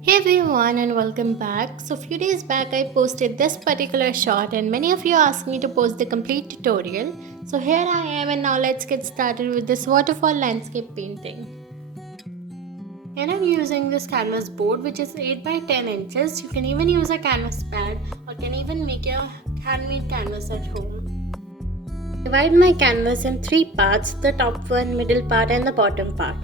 Hey everyone and welcome back. So few days back I posted this particular shot and many of you asked me to post the complete tutorial. So here I am and now let's get started with this waterfall landscape painting. And I'm using this canvas board which is 8 by 10 inches. You can even use a canvas pad or can even make your handmade canvas at home. Divide my canvas in three parts, the top one, middle part and the bottom part.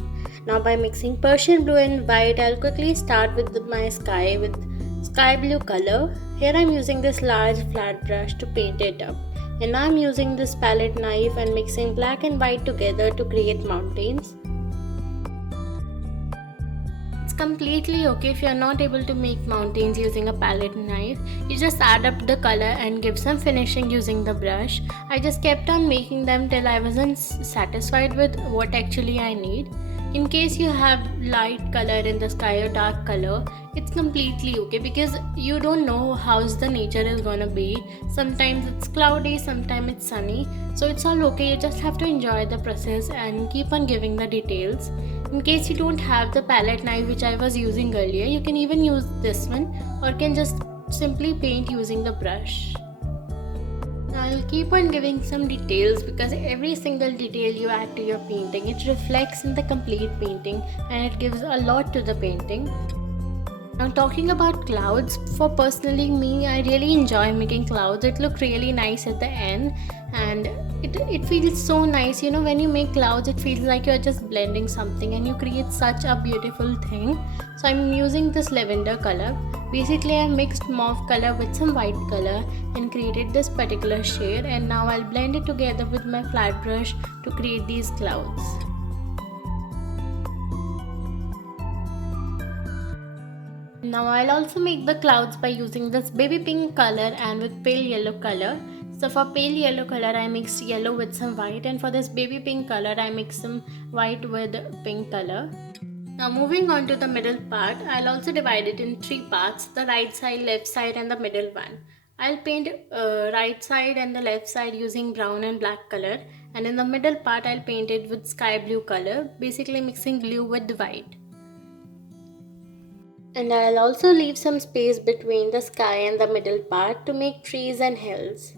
Now by mixing Persian blue and white, I'll quickly start with my sky with sky blue color. Here I'm using this large flat brush to paint it up. And now I'm using this palette knife and mixing black and white together to create mountains. It's completely okay if you're not able to make mountains using a palette knife. You just add up the color and give some finishing using the brush. I just kept on making them till I wasn't satisfied with what actually I need. In case you have light color in the sky or dark color, it's completely okay because you don't know how's the nature is gonna be. Sometimes it's cloudy, sometimes it's sunny. So it's all okay, you just have to enjoy the process and keep on giving the details. In case you don't have the palette knife which I was using earlier, you can even use this one or can just simply paint using the brush. I'll keep on giving some details because every single detail you add to your painting, it reflects in the complete painting and it gives a lot to the painting. Now talking about clouds, for personally me, I really enjoy making clouds. It look really nice at the end and it feels so nice. You know, when you make clouds, it feels like you're just blending something and you create such a beautiful thing. So I'm using this lavender color. Basically, I mixed mauve color with some white color and created this particular shade, and now I'll blend it together with my flat brush to create these clouds. Now I'll also make the clouds by using this baby pink color and with pale yellow color. So for pale yellow color I mixed yellow with some white, and for this baby pink color I mixed some white with pink color. Now moving on to the middle part, I'll also divide it in three parts, the right side, left side and the middle one. I'll paint right side and the left side using brown and black color, and in the middle part I'll paint it with sky blue color, basically mixing blue with white. And I'll also leave some space between the sky and the middle part to make trees and hills.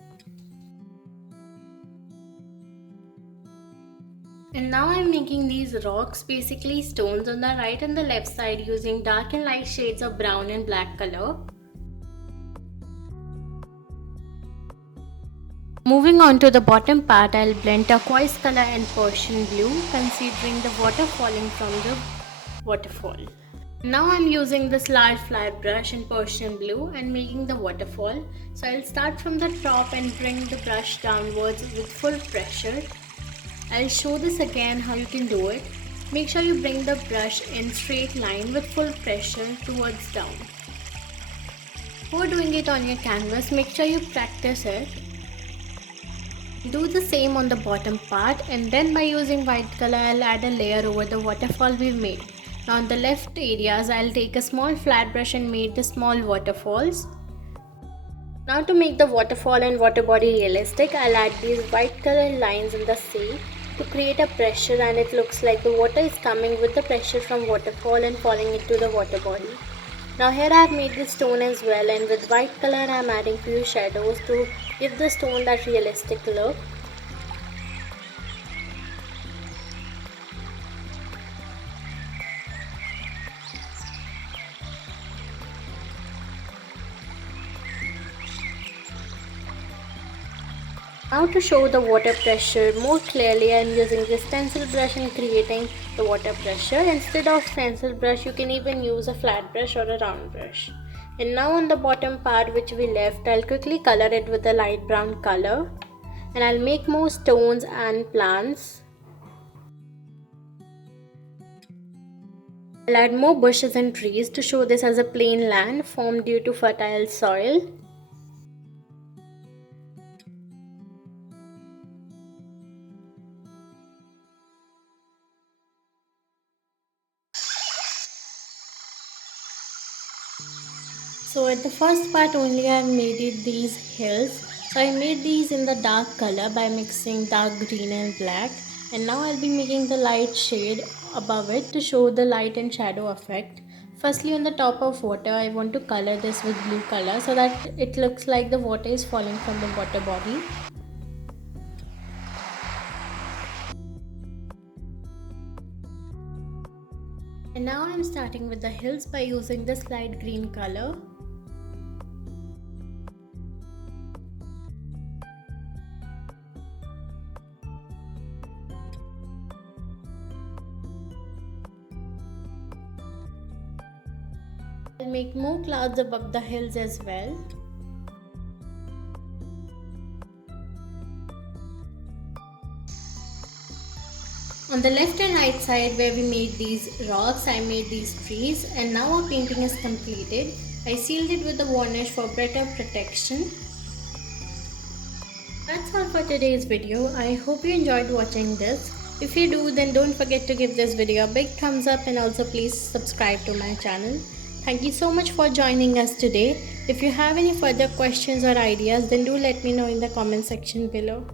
And now I'm making these rocks, basically stones, on the right and the left side using dark and light shades of brown and black color. Moving on to the bottom part, I'll blend turquoise color and Persian blue, considering the water falling from the waterfall. Now I'm using this large flat brush in Persian blue and making the waterfall. So I'll start from the top and bring the brush downwards with full pressure. I'll show this again how you can do it. Make sure you bring the brush in straight line with full pressure towards down. Before doing it on your canvas, make sure you practice it. Do the same on the bottom part, and then by using white color I'll add a layer over the waterfall we've made. Now on the left areas I'll take a small flat brush and make the small waterfalls. Now to make the waterfall and water body realistic, I'll add these white color lines in the sea to create a pressure, and it looks like the water is coming with the pressure from waterfall and falling into the water body. Now here I have made the stone as well, and with white color I am adding few shadows to give the stone that realistic look. Now to show the water pressure more clearly, I am using this stencil brush and creating the water pressure. Instead of stencil brush, you can even use a flat brush or a round brush. And now on the bottom part which we left, I'll quickly color it with a light brown color. And I'll make more stones and plants. I'll add more bushes and trees to show this as a plain land formed due to fertile soil. So at the first part only I have made it these hills. So I made these in the dark color by mixing dark green and black, and now I'll be making the light shade above it to show the light and shadow effect. Firstly, on the top of water, I want to color this with blue color so that it looks like the water is falling from the water body. And now I'm starting with the hills by using this light green color. I'll make more clouds above the hills as well. On the left and right side where we made these rocks, I made these trees, and now our painting is completed. I sealed it with the varnish for better protection. That's all for today's video. I hope you enjoyed watching this. If you do, then don't forget to give this video a big thumbs up and also please subscribe to my channel. Thank you so much for joining us today. If you have any further questions or ideas, then do let me know in the comment section below.